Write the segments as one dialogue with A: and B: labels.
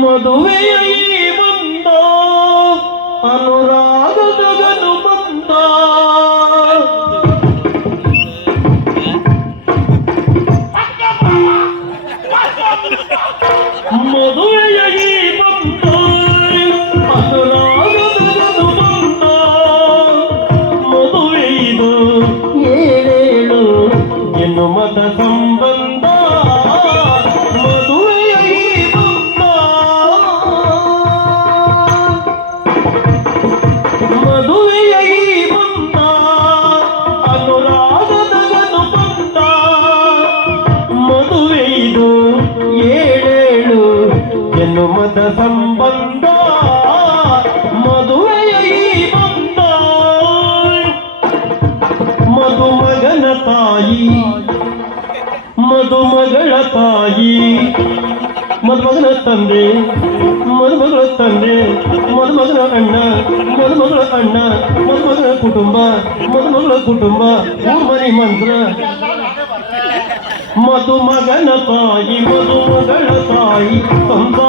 A: ಮದುವೆಯ ಈ ಬಂದ ಅನುರಾಗದಗನು ಬಂದ ಜನ್ಮದ ಸಂಬಂಧ ಮದುವೆಯ ಈ ಬಂದ ಮದುಮಗನ ತಾಯಿ ಮದುಮಗಳ ತಾಯಿ ಮದುಮಗನ ತಂದೆ ಮದುಮಗಳ ತಂದೆ ಮದುಮಗನ ಅಣ್ಣ ಮದುಮಗಳ ಅಣ್ಣ ಮದುಮಗನ ಕುಟುಂಬ ಮದುಮಗಳ ಕುಟುಂಬ ಮೂರು ಮನೆ ಮಂತ್ರ ಮದುಮಗನ ತಾಯಿ ಮದುಮಗಳ ತಾಯಿ ಸಂಸಾರವೆಲ್ಲ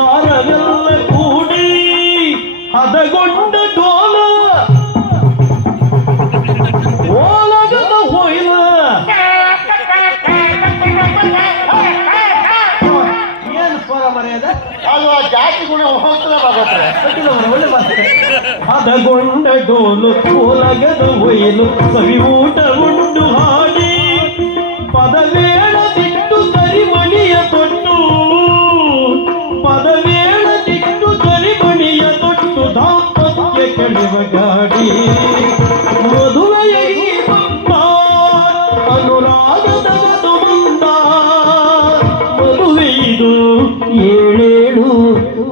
A: ಮರ್ಯಾದ?
B: ಅದು ಆ ಜಾತಿ ಗುಣ ಹೋಗ್ತದೆ ಭಗವತ್ರೆ
A: ಒಳ್ಳೆ ಮಾತು. ಹದಗೊಂಡ ಡೋಲು ಹೊಯ್ಲು ಸವಿ ಊಟ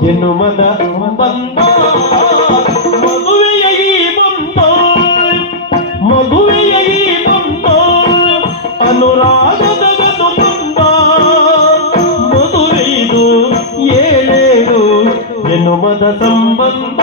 A: ಜನ್ಮದ ಬಂದ ಮದುವೆಯ ಈ ಬಂದ ಮದುವೆಯ ಈ ಬಂದ ಅನುರಾಗದ ಬಂದ ಮದುವೆ ಇದು ಏಳೇಳು ಜನ್ಮದ ಸಂಬಂಧ